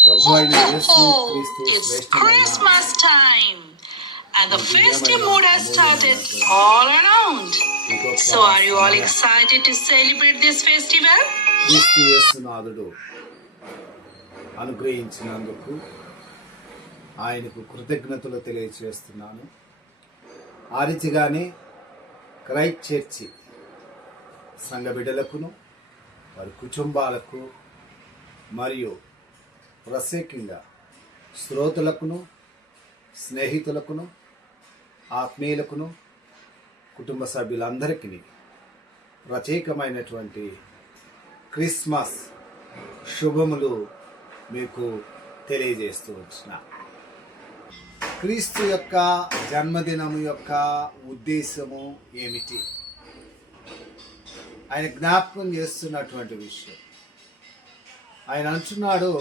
It's Christmas time and the festive mood has started all around. So are you all excited to celebrate this festival? క్రీస్తు యేసునాథుడు అనుగ్రహించినందుకు ఆయనకు కృతజ్ఞతలు తెలియజేస్తున్నాను. ఆ రీతిగానే Christ church సంఘ బిడ్డలకును వారి కుటుంబాలకు మరియు ప్రత్యేకంగా శ్రోతలకును స్నేహితులకును ఆత్మీయులకును కుటుంబ సభ్యులందరికీ ప్రత్యేకమైనటువంటి క్రిస్మస్ శుభములు మీకు తెలియజేస్తూ వచ్చిన. క్రీస్తు యొక్క జన్మదినము యొక్క ఉద్దేశము ఏమిటి? ఆయన జ్ఞాపకం చేస్తున్నటువంటి విషయం ఆయన అంటున్నాడు.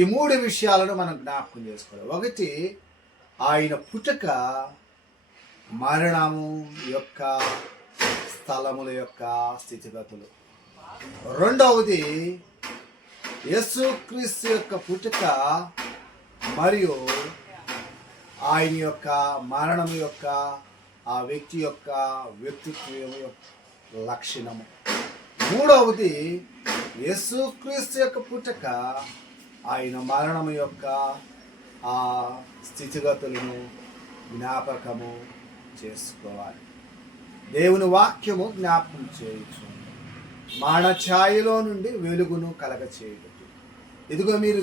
ఈ మూడు విషయాలను మనం జ్ఞాపకం చేసుకోవాలి. ఒకటి, ఆయన పుట్టుక మరణము యొక్క స్థలముల యొక్క స్థితిగతులు. రెండవది, యేసుక్రీస్తు యొక్క పుట్టుక మరియు ఆయన యొక్క మరణం యొక్క ఆ వ్యక్తి యొక్క వ్యక్తిత్వం యొక్క లక్షణము. మూడవది, యేసుక్రీస్తు యొక్క పుట్టుక ఆయన మరణం యొక్క ఆ స్థితిగతులను జ్ఞాపకము చేసుకోవాలి. దేవుని వాక్యము జ్ఞాపకం చేయొచ్చు. మాన ఛాయలో నుండి వెలుగును కలగ చేయగలదు. ఇదిగో మీరు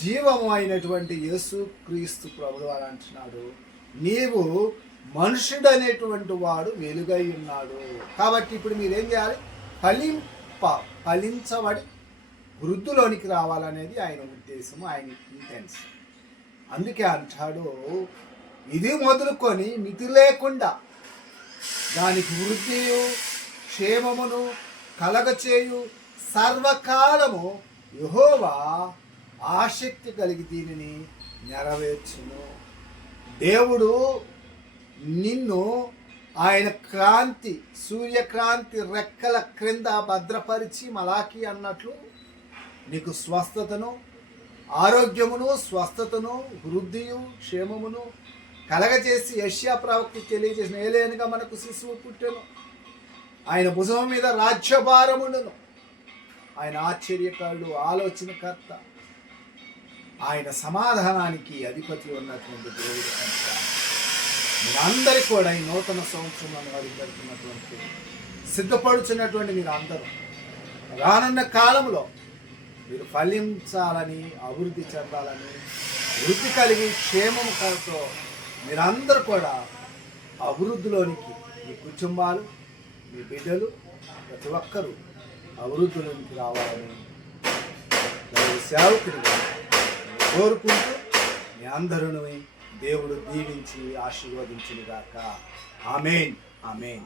జీవము అయినటువంటి యేసుక్రీస్తు ప్రభువు వారు అంటున్నాడు, నీవు మనుషుడు అనేటువంటి వాడు వెలుగై ఉన్నాడు. కాబట్టి ఇప్పుడు మీరేం చేయాలి? ఫలించబడి వృద్ధిలోనికి రావాలనేది ఆయన ఉద్దేశము, ఆయన ఇంటెన్స్. అందుకే అంటాడు, ఇది మొదలుకొని మితి లేకుండా దానికి వృద్ధియు క్షేమమును కలగచేయు సర్వకాలము యెహోవా ఆసక్తి కలిగి దీనిని నెరవేర్చును. దేవుడు నిన్ను ఆయన సూర్యక్రాంతి రెక్కల క్రింద భద్రపరిచి మలాకి అన్నట్లు నీకు స్వస్థతను, ఆరోగ్యమును, స్వస్థతను, వృద్ధియు, క్షేమమును కలగజేసి యెషయా ప్రవక్త తెలియజేసిన ఏలేనుగా మనకు శిశువు పుట్టెను, ఆయన భుజం మీద రాజ్యభారముండును, ఆయన ఆశ్చర్యకారుడు, ఆలోచనకర్త, ఆయన సమాధానానికి అధిపతి ఉన్నటువంటి దేవుడు. మీరందరూ కూడా ఈ నూతన సంవత్సరంలో అడుగుతున్నటువంటి సిద్ధపడుచున్నటువంటి మీరు అందరూ రానున్న కాలంలో మీరు ఫలించాలని, అభివృద్ధి చెందాలని, వృద్ధి కలిగి క్షేమం కలతో మీరందరూ కూడా అభివృద్ధిలోనికి, మీ కుటుంబాలు, మీ బిడ్డలు, ప్రతి ఒక్కరూ అభివృద్ధిలోనికి రావాలని సేవకుడిగా కోరుకుంటూ మీ అందరూ దేవుడు దీవించి ఆశీర్వదించునుగాక. ఆమేన్, ఆమేన్.